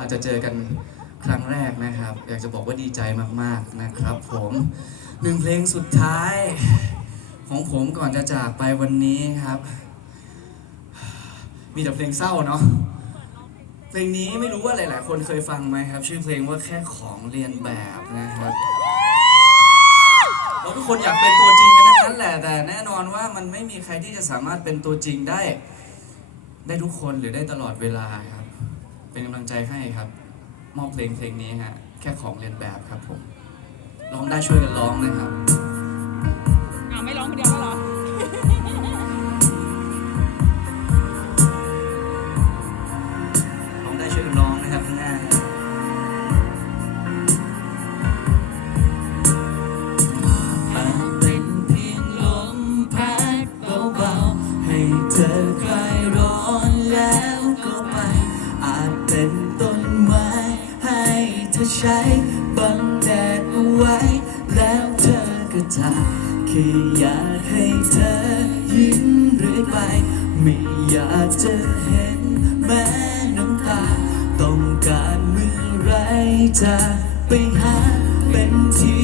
อาจจะเจอกันครั้งแรกนะครับ อยากจะบอกว่าดีใจมากๆนะครับ ผมหนึ่งเพลงสุดท้าย ของผมก่อนจะจากไปวันนี้ครับ มีแต่เพลงเศร้าเนาะเพลงนี้ไม่รู้ว่าหลายๆ คนเคยฟังไหมครับ ชื่อเพลงว่าแค่ของเรียนแบบนะครับเราทุกคนอยากเป็นตัวจริงกันทั้งนั้นแหละแต่แน่นอนว่ามันไม่มีใครที่จะสามารถเป็นตัวจริงได้ ได้ทุกคนหรือได้ตลอดเวลาครับ เป็นกำลังใจให้ครับ มอบเพลงเพลงนี้ฮะแค่ของเรียนแบบครับผมร้องได้ช่วยกันร้องนะครับ เป็นต้นไม้ให้เธอใช้บังแดดเอาไว้ แล้วเธอก็จะแค่อยากให้เธอยิ้มเรื่อยไป ไม่อยากจะเห็นแม้น้ำตา ต้องการเมื่อไรจะไปหาเป็นที่